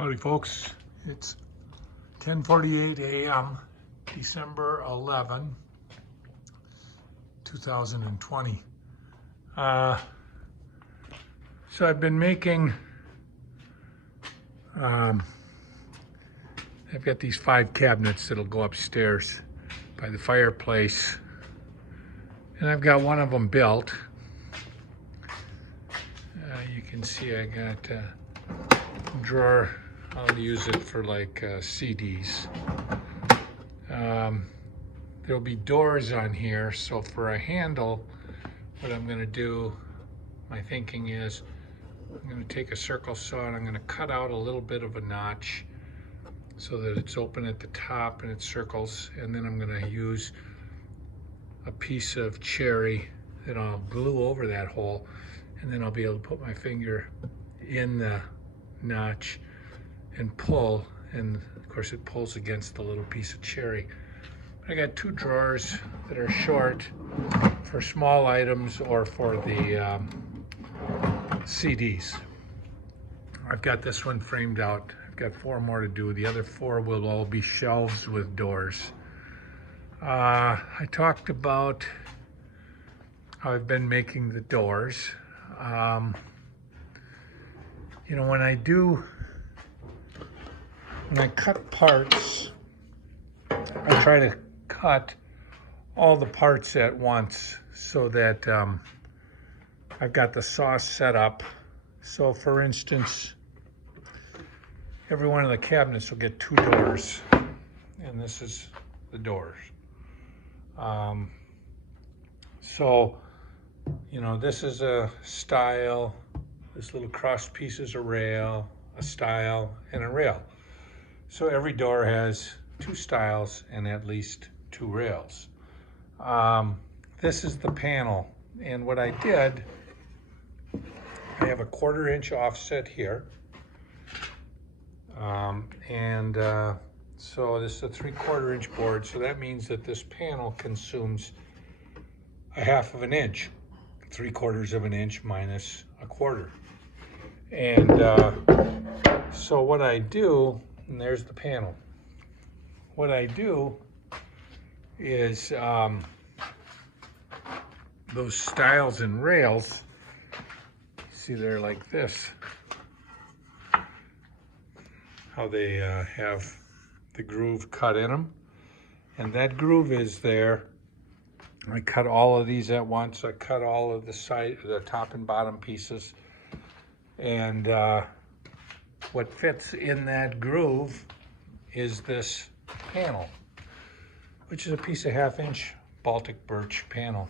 Howdy folks, it's 10:48 a.m. December 11, 2020. So I've been making, I've got these 5 cabinets that'll go upstairs by the fireplace, and I've got one of them built. You can see I got a drawer. I'll use it for like CDs. There'll be doors on here, so for a handle, what I'm going to do, my thinking is, I'm going to take a circle saw and I'm going to cut out a little bit of a notch so that it's open at the top and it circles, and then I'm going to use a piece of cherry that I'll glue over that hole, and then I'll be able to put my finger in the notch and pull, and of course it pulls against the little piece of cherry. I got 2 drawers that are short for small items or for the CDs. I've got this one framed out. I've got 4 more to do. The other 4 will all be shelves with doors. I talked about how I've been making the doors. You know, when I cut parts, I try to cut all the parts at once so that I've got the saw set up. So for instance, every one of the cabinets will get 2 doors, and this is the doors. So, you know, this is a style, this little cross piece is a rail, a style, and a rail. So every door has 2 stiles and at least 2 rails. This is the panel, and what I did, I have a 1/4 inch offset here, so this is a 3/4 inch board, so that means that this panel consumes a 1/2 inch, 3/4 of an inch minus a 1/4. And so what I do, and there's the panel. What I do is those stiles and rails, see they're like this, how they have the groove cut in them, and that groove is there. I cut all of these at once. I cut all of the top and bottom pieces, and what fits in that groove is this panel, which is a piece of 1/2 inch Baltic birch panel.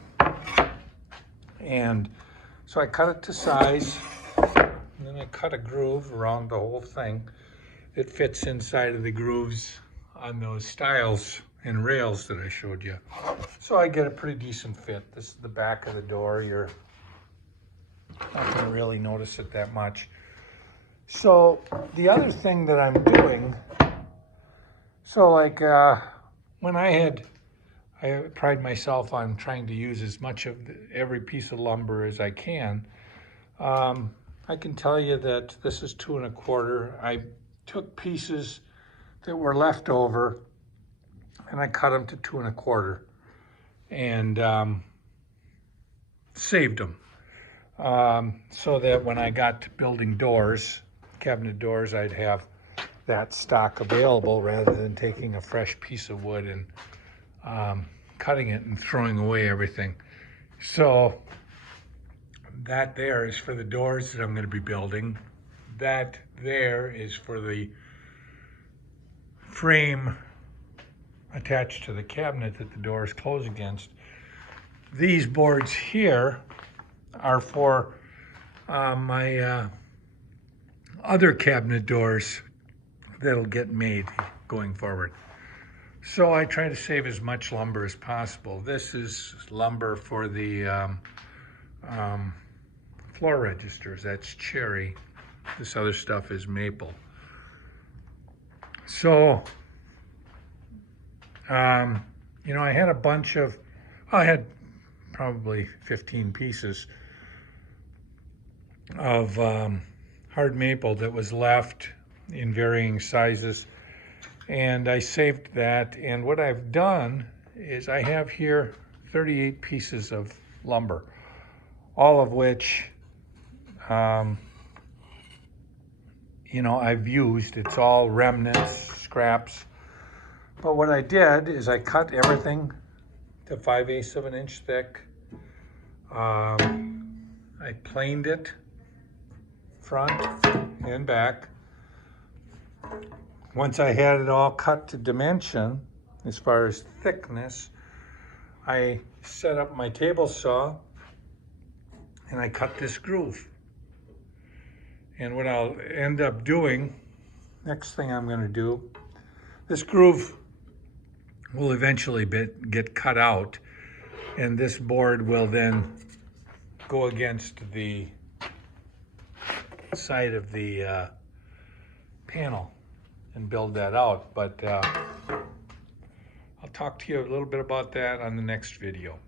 And so I cut it to size, and then I cut a groove around the whole thing that fits inside of the grooves on those stiles and rails that I showed you. So I get a pretty decent fit. This is the back of the door. You're not going to really notice it that much. So the other thing that I'm doing, so like when I pride myself on trying to use as much of every piece of lumber as I can. I can tell you that this is 2 1/4. I took pieces that were left over and I cut them to 2 1/4 and saved them. So that when I got to building doors, cabinet doors, I'd have that stock available rather than taking a fresh piece of wood and cutting it and throwing away everything. So that there is for the doors that I'm going to be building. That there is for the frame attached to the cabinet that the doors close against. These boards here are for my other cabinet doors that'll get made going forward. So I try to save as much lumber as possible. This is lumber for the floor registers. That's cherry. This other stuff is maple. So, you know, I had a bunch of, I had probably 15 pieces of hard maple that was left in varying sizes. And I saved that. And what I've done is I have here 38 pieces of lumber, all of which, you know, I've used. It's all remnants, scraps. But what I did is I cut everything to 5/8 of an inch thick. I planed it front and back. Once I had it all cut to dimension, as far as thickness, I set up my table saw and I cut this groove. And what I'll end up doing, next thing I'm going to do, this groove will eventually get cut out, and this board will then go against the side of the panel and build that out. But I'll talk to you a little bit about that on the next video.